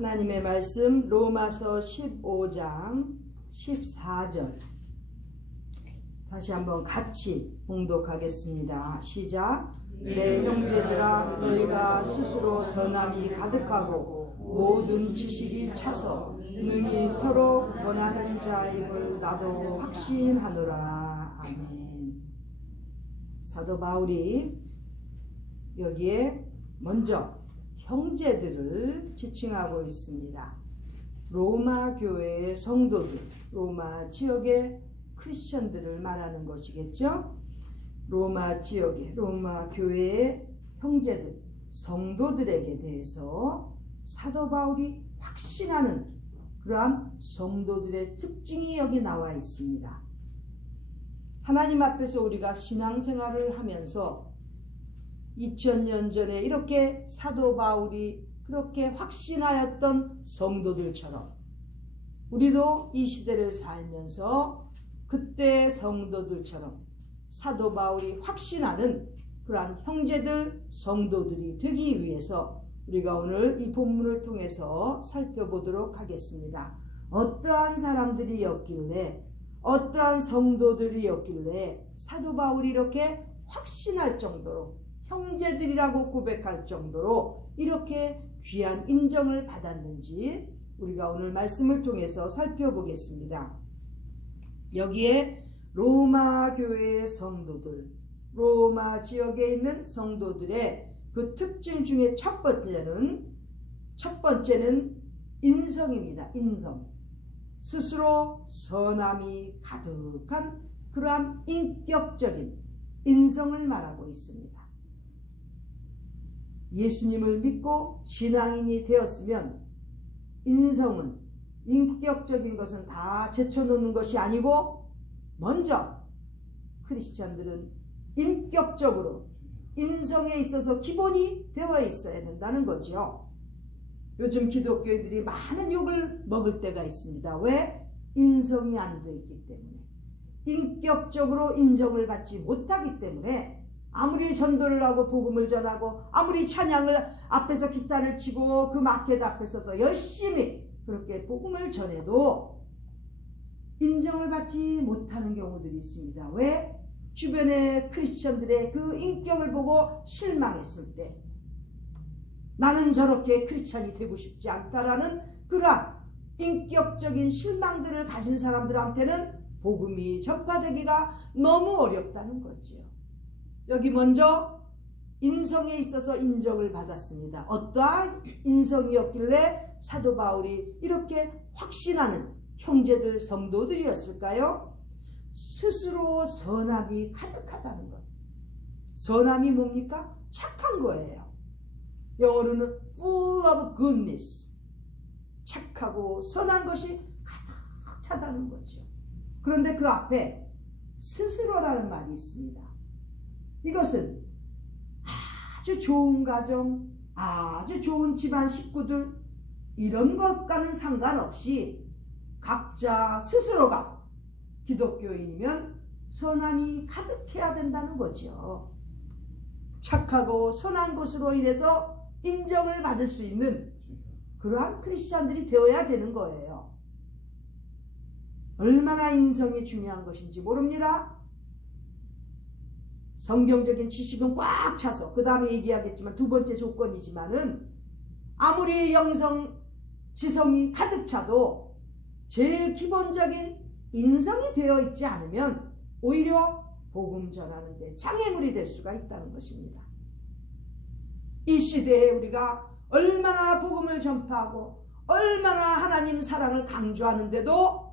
하나님의 말씀 로마서 15장 14절 다시 한번 같이 봉독하겠습니다. 시작. 내 형제들아 너희가 스스로 선함이 가득하고 모든 지식이 차서 능히 서로 원하는 자임을 나도 확신하노라. 아멘. 사도 바울이 여기에 먼저 형제들을 지칭하고 있습니다. 로마 교회의 성도들, 로마 지역의 크리스천들을 말하는 것이겠죠. 로마 지역의 로마 교회의 형제들, 성도들에게 대해서 사도 바울이 확신하는 그러한 성도들의 특징이 여기 나와 있습니다. 하나님 앞에서 우리가 신앙생활을 하면서 2000년 전에 이렇게 사도 바울이 그렇게 확신하였던 성도들처럼 우리도 이 시대를 살면서 그때 성도들처럼 사도 바울이 확신하는 그러한 형제들, 성도들이 되기 위해서 우리가 오늘 이 본문을 통해서 살펴보도록 하겠습니다. 어떠한 사람들이었길래, 어떠한 성도들이었길래 사도 바울이 이렇게 확신할 정도로, 형제들이라고 고백할 정도로 이렇게 귀한 인정을 받았는지 우리가 오늘 말씀을 통해서 살펴보겠습니다. 여기에 로마 교회의 성도들, 로마 지역에 있는 성도들의 그 특징 중에 첫 번째는 인성입니다. 인성. 스스로 선함이 가득한 그러한 인격적인 인성을 말하고 있습니다. 예수님을 믿고 신앙인이 되었으면 인성은, 인격적인 것은 다 제쳐놓는 것이 아니고 먼저 크리스찬들은 인격적으로 인성에 있어서 기본이 되어 있어야 된다는 거죠. 요즘 기독교인들이 많은 욕을 먹을 때가 있습니다. 왜? 인성이 안 돼 있기 때문에, 인격적으로 인정을 받지 못하기 때문에 아무리 전도를 하고 복음을 전하고 아무리 찬양을 앞에서 기타를 치고 그 마켓 앞에서도 열심히 그렇게 복음을 전해도 인정을 받지 못하는 경우들이 있습니다. 왜? 주변의 크리스천들의 그 인격을 보고 실망했을 때 나는 저렇게 크리스천이 되고 싶지 않다라는 그러한 인격적인 실망들을 가진 사람들한테는 복음이 전파되기가 너무 어렵다는 거죠. 여기 먼저 인성에 있어서 인정을 받았습니다. 어떠한 인성이었길래 사도 바울이 이렇게 확신하는 형제들, 성도들이었을까요? 스스로 선함이 가득하다는 것. 선함이 뭡니까? 착한 거예요. 영어로는 full of goodness. 착하고 선한 것이 가득 차다는 거죠. 그런데 그 앞에 스스로라는 말이 있습니다. 이것은 아주 좋은 가정, 아주 좋은 집안 식구들 이런 것과는 상관없이 각자 스스로가 기독교인이면 선함이 가득해야 된다는 거죠. 착하고 선한 것으로 인해서 인정을 받을 수 있는 그러한 크리스찬들이 되어야 되는 거예요. 얼마나 인성이 중요한 것인지 모릅니다. 성경적인 지식은 꽉 차서 그 다음에 얘기하겠지만 두 번째 조건이지만은 아무리 지성이 가득 차도 제일 기본적인 인성이 되어 있지 않으면 오히려 복음 전하는 데 장애물이 될 수가 있다는 것입니다. 이 시대에 우리가 얼마나 복음을 전파하고 얼마나 하나님 사랑을 강조하는데도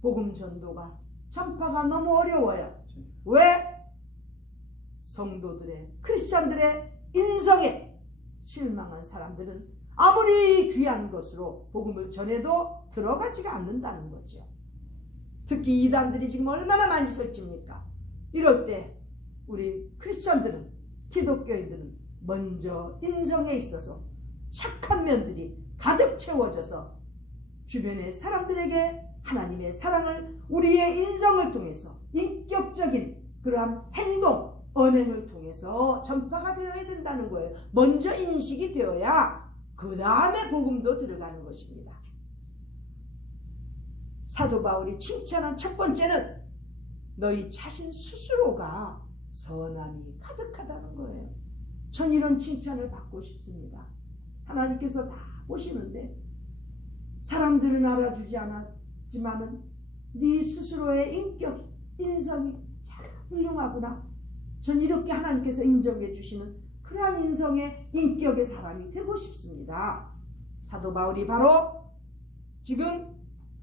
복음 전도가 전파가 너무 어려워요. 왜? 성도들의, 크리스찬들의 인성에 실망한 사람들은 아무리 귀한 것으로 복음을 전해도 들어가지가 않는다는 거죠. 특히 이단들이 지금 얼마나 많이 설집니까? 이럴 때 우리 크리스찬들은, 기독교인들은 먼저 인성에 있어서 착한 면들이 가득 채워져서 주변의 사람들에게 하나님의 사랑을 우리의 인성을 통해서 인격적인 그러한 행동, 언행을 통해서 전파가 되어야 된다는 거예요. 먼저 인식이 되어야 그 다음에 복음도 들어가는 것입니다. 사도 바울이 칭찬한 첫 번째는 너희 자신 스스로가 선함이 가득하다는 거예요. 전 이런 칭찬을 받고 싶습니다. 하나님께서 다 보시는데 사람들은 알아주지 않았지만은 네 스스로의 인격, 인성이 참 훌륭하구나. 전 이렇게 하나님께서 인정해 주시는 그러한 인성의 인격의 사람이 되고 싶습니다. 사도 바울이 바로 지금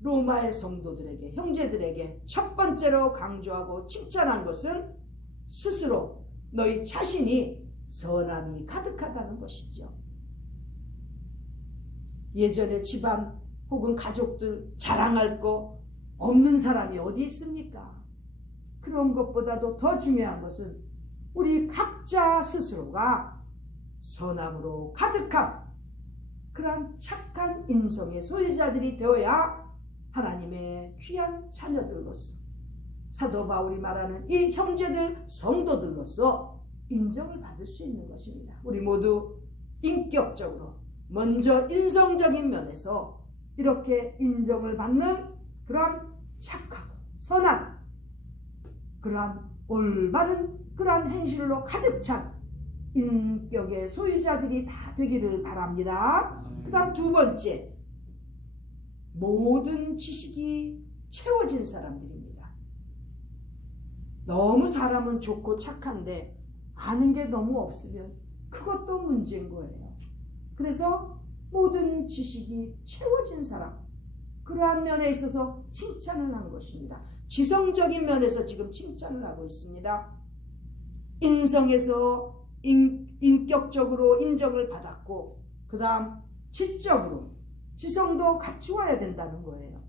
로마의 성도들에게, 형제들에게 첫 번째로 강조하고 칭찬한 것은 스스로 너희 자신이 선함이 가득하다는 것이죠. 예전에 집안 혹은 가족들 자랑할 거 없는 사람이 어디 있습니까? 그런 것보다도 더 중요한 것은 우리 각자 스스로가 선함으로 가득한 그런 착한 인성의 소유자들이 되어야 하나님의 귀한 자녀들로서 사도 바울이 말하는 이 형제들 성도들로서 인정을 받을 수 있는 것입니다. 우리 모두 인격적으로 먼저 인성적인 면에서 이렇게 인정을 받는 그러한 착하고 선한 그러한 올바른 그러한 행실로 가득 찬 인격의 소유자들이 다 되기를 바랍니다. 그 다음 두 번째, 모든 지식이 채워진 사람들입니다. 너무 사람은 좋고 착한데 아는 게 너무 없으면 그것도 문제인 거예요. 그래서 모든 지식이 채워진 사람, 그러한 면에 있어서 칭찬을 한 것입니다. 지성적인 면에서 지금 칭찬을 하고 있습니다. 인성에서 인격적으로 인정을 받았고 그 다음 지적으로 지성도 갖추어야 된다는 거예요.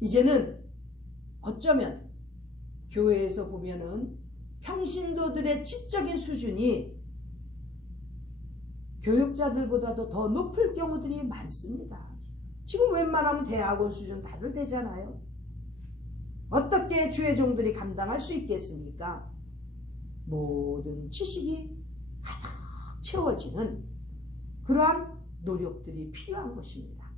이제는 어쩌면 교회에서 보면은 평신도들의 지적인 수준이 교육자들보다도 더 높을 경우들이 많습니다. 지금 웬만하면 대학원 수준 다들 되잖아요. 어떻게 주의 종들이 감당할 수 있겠습니까? 모든 지식이 가득 채워지는 그러한 노력들이 필요한 것입니다.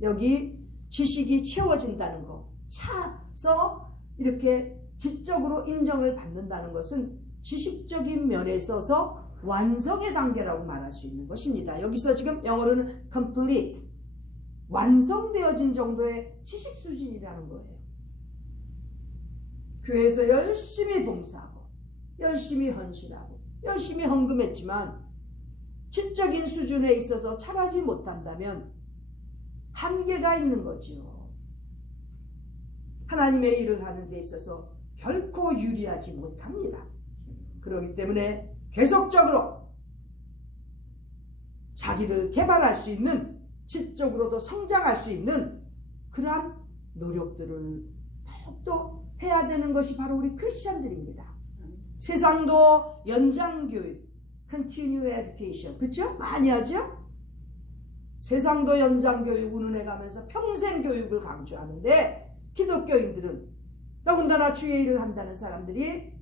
여기 지식이 채워진다는 거, 차서 이렇게 지적으로 인정을 받는다는 것은 지식적인 면에 있어서 완성의 단계라고 말할 수 있는 것입니다. 여기서 지금 영어로는 complete, 완성되어진 정도의 지식 수준이라는 거예요. 교회에서 열심히 봉사하고 열심히 헌신하고 열심히 헌금했지만 지적인 수준에 있어서 차라지 못한다면 한계가 있는 거지요. 하나님의 일을 하는 데 있어서 결코 유리하지 못합니다. 그렇기 때문에 계속적으로 자기를 개발할 수 있는, 지적으로도 성장할 수 있는 그러한 노력들을 더욱더 해야 되는 것이 바로 우리 크리스찬들입니다. 세상도 연장교육, continue education, 그렇죠? 많이 하죠? 세상도 연장교육 운운해가면서 평생 교육을 강조하는데 기독교인들은 더군다나 주의 일을 한다는 사람들이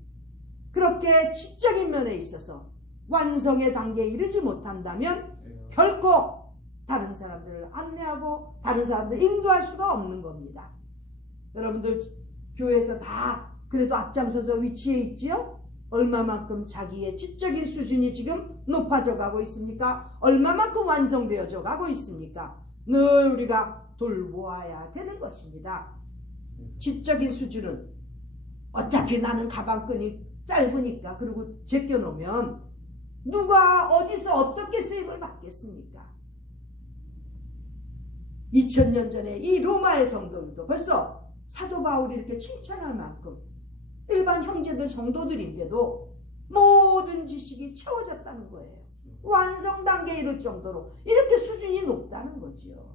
그렇게 지적인 면에 있어서 완성의 단계에 이르지 못한다면 결코 다른 사람들을 안내하고 다른 사람들을 인도할 수가 없는 겁니다. 여러분들 교회에서 다 그래도 앞장서서 위치에 있지요? 얼마만큼 자기의 지적인 수준이 지금 높아져 가고 있습니까? 얼마만큼 완성되어져 가고 있습니까? 늘 우리가 돌보아야 되는 것입니다. 지적인 수준은 어차피 나는 가방끈이 짧으니까 그리고 제껴놓으면 누가 어디서 어떻게 쓰임을 받겠습니까? 2000년 전에 이 로마의 성도들도 벌써 사도 바울이 이렇게 칭찬할 만큼 일반 형제들 성도들인데도 모든 지식이 채워졌다는 거예요. 완성 단계에 이를 정도로 이렇게 수준이 높다는 거지요.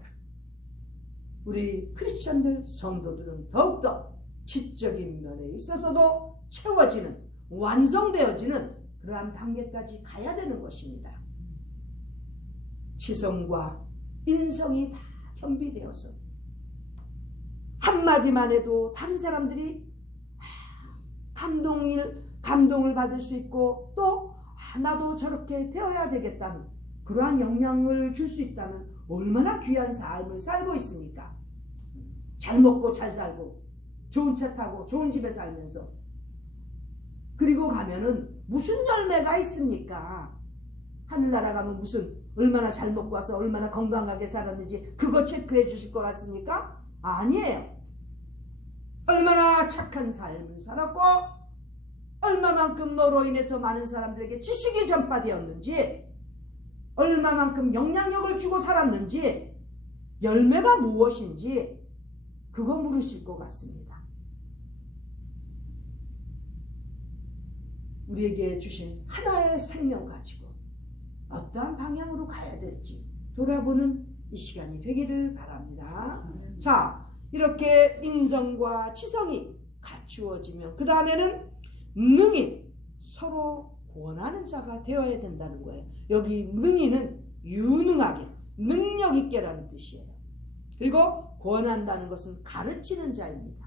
우리 크리스천들 성도들은 더욱더 지적인 면에 있어서도 채워지는, 완성되어지는 그러한 단계까지 가야 되는 것입니다. 지성과 인성이 다 겸비되어서 한마디만 해도 다른 사람들이 감동을 받을 수 있고 또 나도 저렇게 되어야 되겠다는 그러한 영향을 줄 수 있다면 얼마나 귀한 삶을 살고 있습니까? 잘 먹고 잘 살고 좋은 차 타고 좋은 집에 살면서, 그리고 가면은 무슨 열매가 있습니까? 하늘나라 가면 무슨 얼마나 잘 먹고 와서 얼마나 건강하게 살았는지 그거 체크해 주실 것 같습니까? 아니에요. 얼마나 착한 삶을 살았고 얼마만큼 너로 인해서 많은 사람들에게 지식이 전파되었는지, 얼마만큼 영향력을 주고 살았는지, 열매가 무엇인지 그거 물으실 것 같습니다. 우리에게 주신 하나의 생명 가지고 어떠한 방향으로 가야 될지 돌아보는 이 시간이 되기를 바랍니다. 자, 이렇게 인성과 지성이 갖추어지면 그 다음에는 능히 서로 권하는 자가 되어야 된다는 거예요. 여기 능히는 유능하게, 능력 있게라는 뜻이에요. 그리고 권한다는 것은 가르치는 자입니다.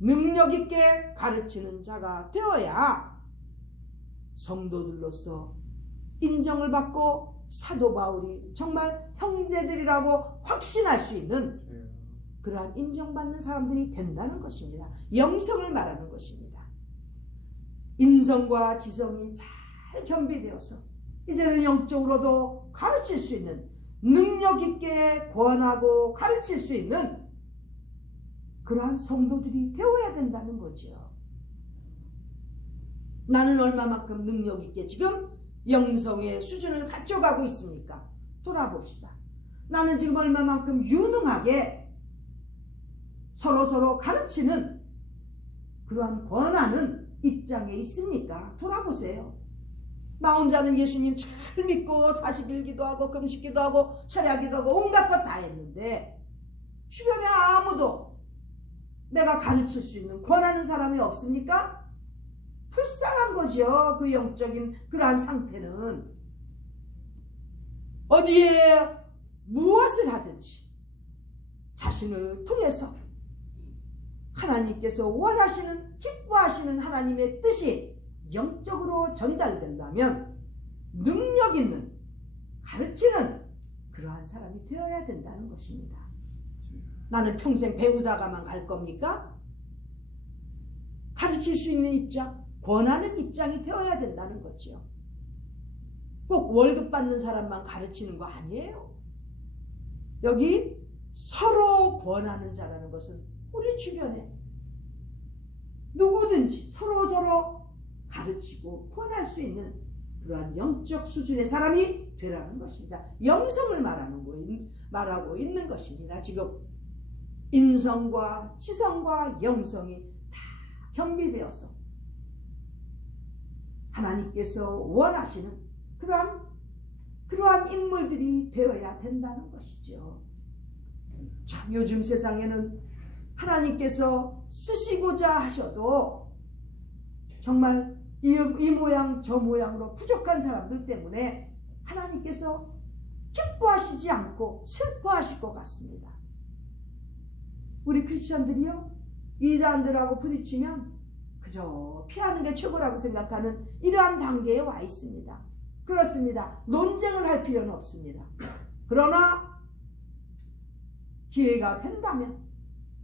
능력 있게 가르치는 자가 되어야 성도들로서 인정을 받고 사도 바울이 정말 형제들이라고 확신할 수 있는 그러한 인정받는 사람들이 된다는 것입니다. 영성을 말하는 것입니다. 인성과 지성이 잘 겸비되어서 이제는 영적으로도 가르칠 수 있는, 능력 있게 권하고 가르칠 수 있는 그러한 성도들이 되어야 된다는 거죠. 나는 얼마만큼 능력 있게 지금 영성의 수준을 갖춰가고 있습니까? 돌아봅시다. 나는 지금 얼마만큼 유능하게 서로 가르치는 그러한 권하는 입장에 있습니까? 돌아보세요. 나 혼자는 예수님 잘 믿고 40일 기도하고 금식 기도하고 철야 기도하고 온갖 것 다 했는데 주변에 아무도 내가 가르칠 수 있는 권하는 사람이 없습니까? 불쌍한 거죠. 그 영적인 그러한 상태는. 어디에 무엇을 하든지 자신을 통해서 하나님께서 원하시는, 기뻐하시는 하나님의 뜻이 영적으로 전달된다면 능력 있는, 가르치는 그러한 사람이 되어야 된다는 것입니다. 나는 평생 배우다가만 갈 겁니까? 가르칠 수 있는 입장, 권하는 입장이 되어야 된다는 거죠. 꼭 월급 받는 사람만 가르치는 거 아니에요. 여기 서로 권하는 자라는 것은 우리 주변에 누구든지 서로 가르치고 권할 수 있는 그러한 영적 수준의 사람이 되라는 것입니다. 영성을 말하고 있는 것입니다. 지금 인성과 지성과 영성이 다 겸비되어서 하나님께서 원하시는 그러한 인물들이 되어야 된다는 것이죠. 참 요즘 세상에는 하나님께서 쓰시고자 하셔도 정말 이 모양 저 모양으로 부족한 사람들 때문에 하나님께서 기뻐하시지 않고 슬퍼하실 것 같습니다. 우리 크리스천들이요, 이단들하고 부딪히면 그저 피하는 게 최고라고 생각하는 이러한 단계에 와 있습니다. 그렇습니다. 논쟁을 할 필요는 없습니다. 그러나 기회가 된다면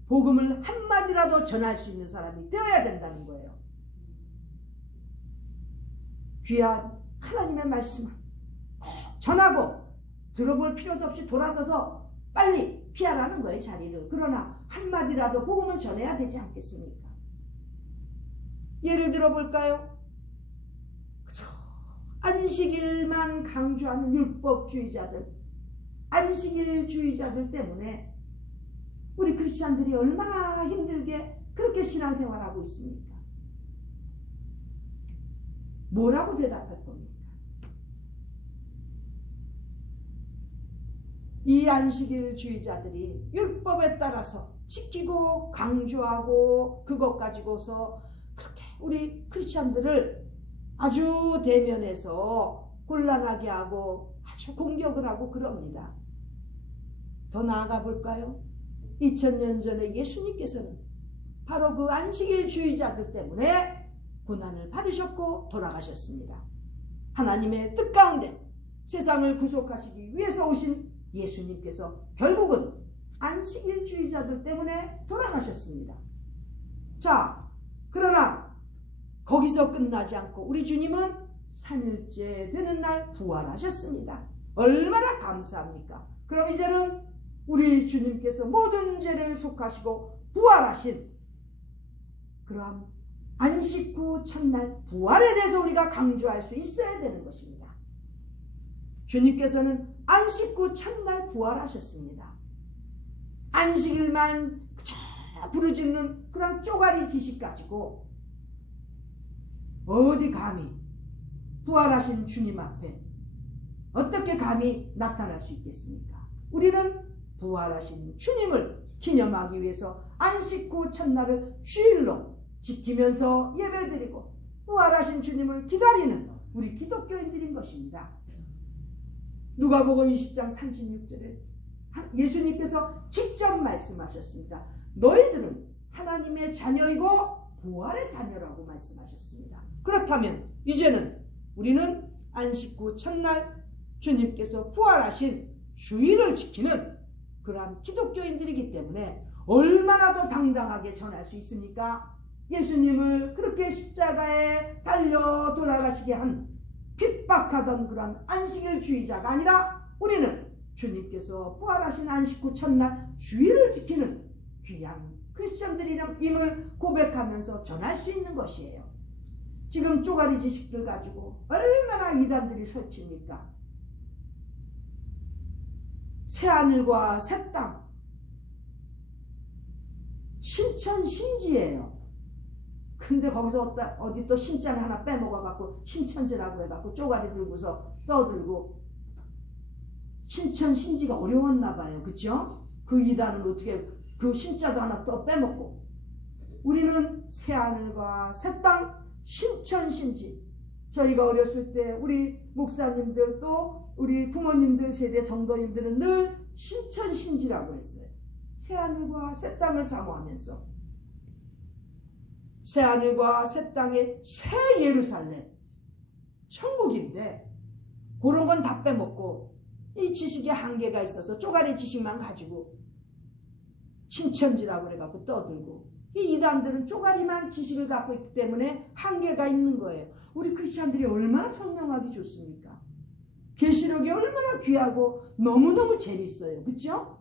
복음을 한마디라도 전할 수 있는 사람이 되어야 된다는 거예요. 귀한 하나님의 말씀을 전하고 들어볼 필요도 없이 돌아서서 빨리 피하라는 거예요, 자리를. 그러나 한마디라도 복음을 전해야 되지 않겠습니까? 예를 들어 볼까요? 그저 안식일만 강조하는 율법주의자들, 안식일주의자들 때문에 우리 크리스찬들이 얼마나 힘들게 그렇게 신앙생활하고 있습니까? 뭐라고 대답할 겁니까? 이 안식일주의자들이 율법에 따라서 지키고 강조하고 그것 가지고서 그렇게 우리 크리스찬들을 아주 대면해서 곤란하게 하고 아주 공격을 하고 그럽니다. 더 나아가 볼까요? 2000년 전에 예수님께서는 바로 그 안식일주의자들 때문에 고난을 받으셨고 돌아가셨습니다. 하나님의 뜻 가운데 세상을 구속하시기 위해서 오신 예수님께서 결국은 안식일주의자들 때문에 돌아가셨습니다. 자, 그러나 거기서 끝나지 않고 우리 주님은 3일째 되는 날 부활하셨습니다. 얼마나 감사합니까? 그럼 이제는 우리 주님께서 모든 죄를 속하시고 부활하신 그러한 안식 후 첫날 부활에 대해서 우리가 강조할 수 있어야 되는 것입니다. 주님께서는 안식 후 첫날 부활하셨습니다. 안식일만 그저 부르짖는 그런 쪼가리 지식 가지고 어디 감히 부활하신 주님 앞에 어떻게 감히 나타날 수 있겠습니까? 우리는 부활하신 주님을 기념하기 위해서 안식 후 첫날을 주일로 지키면서 예배드리고 부활하신 주님을 기다리는 우리 기독교인들인 것입니다. 누가복음 20장 36절에 예수님께서 직접 말씀하셨습니다. 너희들은 하나님의 자녀이고 부활의 자녀라고 말씀하셨습니다. 그렇다면 이제는 우리는 안식 후 첫날 주님께서 부활하신 주일을 지키는 그러한 기독교인들이기 때문에 얼마나 더 당당하게 전할 수 있습니까? 예수님을 그렇게 십자가에 달려 돌아가시게 한 핍박하던 그런 안식일주의자가 아니라 우리는 주님께서 부활하신 안식 후 첫날 주일을 지키는 귀한 크리스천들임을 고백하면서 전할 수 있는 것이에요. 지금 쪼가리 지식들 가지고 얼마나 이단들이 설칩니까? 새하늘과 새 땅, 신천신지예요. 근데 거기서 어디 또 신자를 하나 빼먹어갖고 신천지라고 해갖고 쪼가리 들고서 떠들고 신천신지가 어려웠나 봐요. 그쵸? 그 이단은 어떻게 그 신자도 하나 또 빼먹고 우리는 새하늘과 새 땅 신천신지. 저희가 어렸을 때 우리 목사님들 또 우리 부모님들 세대 성도님들은 늘 신천신지라고 했어요. 새하늘과 새 땅을 사모하면서 새하늘과 새 땅의 새 예루살렘 천국인데 그런 건 다 빼먹고 이 지식에 한계가 있어서 쪼가리 지식만 가지고 신천지라고 그래갖고 떠들고 이 이단들은 쪼가리만 지식을 갖고 있기 때문에 한계가 있는 거예요. 우리 크리스찬들이 얼마나 선명하기 좋습니까? 계시록이 얼마나 귀하고 너무너무 재밌어요. 그렇죠?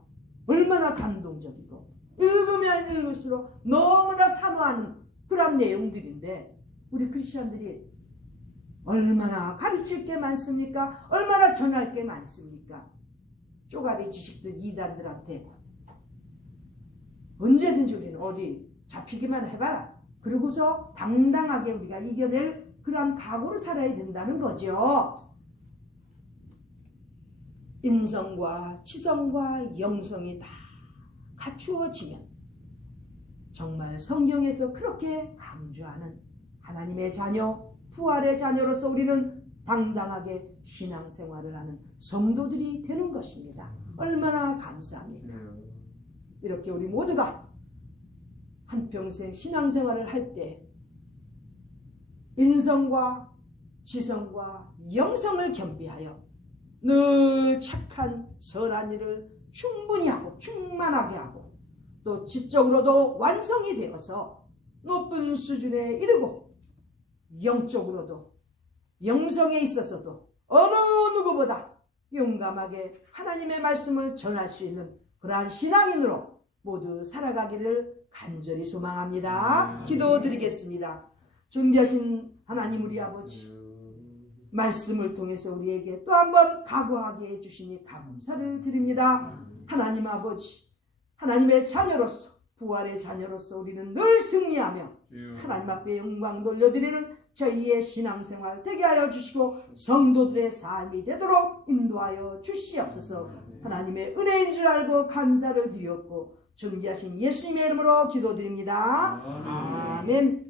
얼마나 감동적이고 읽으면 읽을수록 너무나 사모하는 그런 내용들인데 우리 크리스찬들이 얼마나 가르칠 게 많습니까? 얼마나 전할 게 많습니까? 쪼가리 지식들 이단들한테 언제든지 우리는 어디 잡히기만 해봐라. 그러고서 당당하게 우리가 이겨낼 그러한 각오로 살아야 된다는 거죠. 인성과 치성과 영성이 다 갖추어지면 정말 성경에서 그렇게 강조하는 하나님의 자녀, 부활의 자녀로서 우리는 당당하게 신앙생활을 하는 성도들이 되는 것입니다. 얼마나 감사합니까? 이렇게 우리 모두가 한평생 신앙생활을 할 때 인성과 지성과 영성을 겸비하여 늘 착한 선한 일을 충분히 하고 충만하게 하고 또 지적으로도 완성이 되어서 높은 수준에 이르고 영적으로도 영성에 있어서도 어느 누구보다 용감하게 하나님의 말씀을 전할 수 있는 그러한 신앙인으로 모두 살아가기를 간절히 소망합니다. 기도드리겠습니다. 존귀하신 하나님 우리 아버지, 말씀을 통해서 우리에게 또 한 번 각오하게 해주시니 감사를 드립니다. 하나님 아버지, 하나님의 자녀로서 부활의 자녀로서 우리는 늘 승리하며 하나님 앞에 영광 돌려드리는 저희의 신앙생활 되게 하여 주시고 성도들의 삶이 되도록 인도하여 주시옵소서. 하나님의 은혜인 줄 알고 감사를 드렸고 존귀하신 예수님의 이름으로 기도드립니다. 아멘.